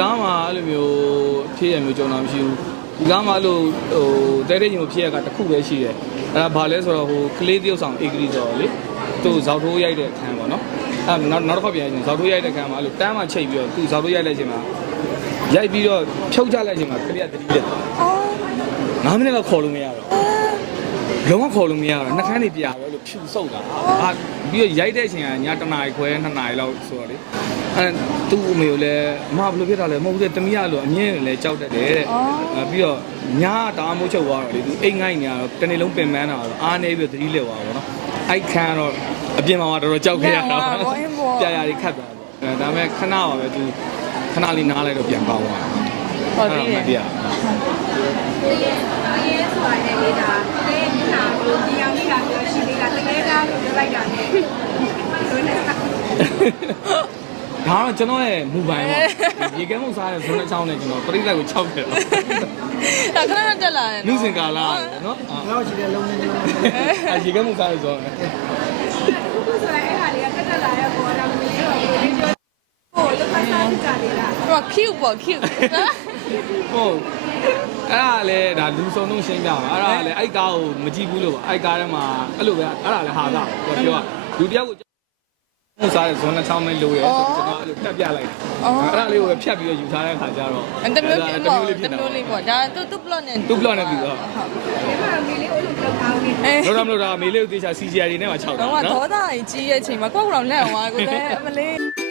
ကားမှာအဲ့လိုမျိုးဖြစ်ရမျိုးကြုံတာမရှိဘူးဒီကားမှာအဲ့လိုဟိုတဲတဲ့ရင်ကိုဖြစ်ရကတစ်ခုပဲရှိတယ်အဲ့ဒါဘာလဲဆိုတော့ဟိုကလေးတယောက်ဆောင်အေဂရီဆိုတော့လေသူဇောက်ထိုးရိုက်တဲ့အခန်းပေါ့နော်အဲ့နောက်နောက်တစ်ခါပြန်ရင်ဇောက်ထိုးရိုက်တဲ့အခန်းမှာအဲ့လိုတန်းမှချိတ်ပြီးတော့သူဇောက်ထိုးရိုက်လိုက်ချိန်မှာရိုက်ပြီးတော့ဖြုတ်ချလိုက်ချိန်မှာကလေးကတတိတက်သွားအော်9မိနစ်လောက်ခေါ်လို့မရတော့လုံးဝခေါ်လို့မရတော့နှကန်းတွေပြာပဲလို့ဖြူဆုပ်တာအာပြီးတော့ရိုက်တဲ့အချိန်ကညတနာရီခွဲ2နာရီလောက်ဆိုတော့လေအဲ သူ့အမေကိုလည်းအမဘယ်လိုဖြစ်တာလဲမဟုတ်ဘူးတမီးကလို့အမြင်လည်းကြောက်တတ်တယ်တဲ့အဲပြီးတော့ညတာမိုးချုပ်သွားတော့လေသူအိမ်ငိုက်နေတော့တနေ့လုံးပင်ပန်းတာတော့အားနေပြီးသတိလက်သွားပါတော့အိုက်ခန်းတော့အပြင်မှာတော့တော်တော်ကြောက်ခဲ့ရတာပြာရတွေခတ်သွားပေါ့အဲဒါပေမဲ့ခဏပါပဲသူခဏလေးနားလိုက်တော့ပြန်ပေါက်သွားဟုတ်ပြီမတရားရေးဆိုတာနဲ့လေးတာတဲ့မျက်နှာကိုဒီအောင်လေးတာပြောရှိသေးတာတကယ်တော့ပြောလိုက်တာနဲ့ဆိုနေတာ ဒါတော့ကျွန်တော်ရဲ့မူပိုင်ပေါ့ရေကဲမှုစားတဲ့ဇွန်းတစ်ချောင်းနဲ့ကျွန်တော်ပြိဿကို6တယ်တော့ဒါခဏခဏတက်လာတယ်လူစင်ကာလာနော်အာတော့ရှိတယ်လုံးလုံးလုံးအဲရေကဲမှုစားတဲ့ဇွန်းခုဆိုရင်အဲ့ဟာလေးကတက်တက်လာတဲ့ပေါ်တော့မလေးတော့ဘူးလေးပြောဟိုလုတ်ခါစားကြတယ်လားဟို cute ပေါ့ cute နော်ဟုတ်အဲ့ဒါလည်းဒါလူစုံလုံးရှင်းပြပါအဲ့ဒါလည်းအဲ့ကားကိုမကြည့်ဘူးလို့ပါအဲ့ကားထဲမှာအဲ့လိုပဲအဲ့ဒါလည်းဟာသာပေါ့ပြောတာလူတယောက်ကို မှုစားတဲ့ဇွန်းတစ်ချောင်းပဲလိုရဲဆိုကျွန်တော်အဲ့လိုတက်ပြလိုက်အဲ့ဒါလေးကိုပဲဖြတ်ပြီးတော့ယူထားတဲ့ခါကျတော့အတမျိုးဖြစ်ပေါ့လေးတဖြစ်တာမျိုးလေးပေါ့ဒါသူသူ plot နဲ့သူ plot နဲ့ပြီးတော့ဒီမှာမီလေးကိုလုတ်ထားနေအဲတော့တော့မလို့ဒါမေလေးကိုသေချာ CGI တွေနဲ့မှ6တာတော့နော်ဒေါသကြီးကြီးရဲ့အချိန်မှာကိုယ့်ကောင်လက်အောင်ပါကိုလည်းအမလေး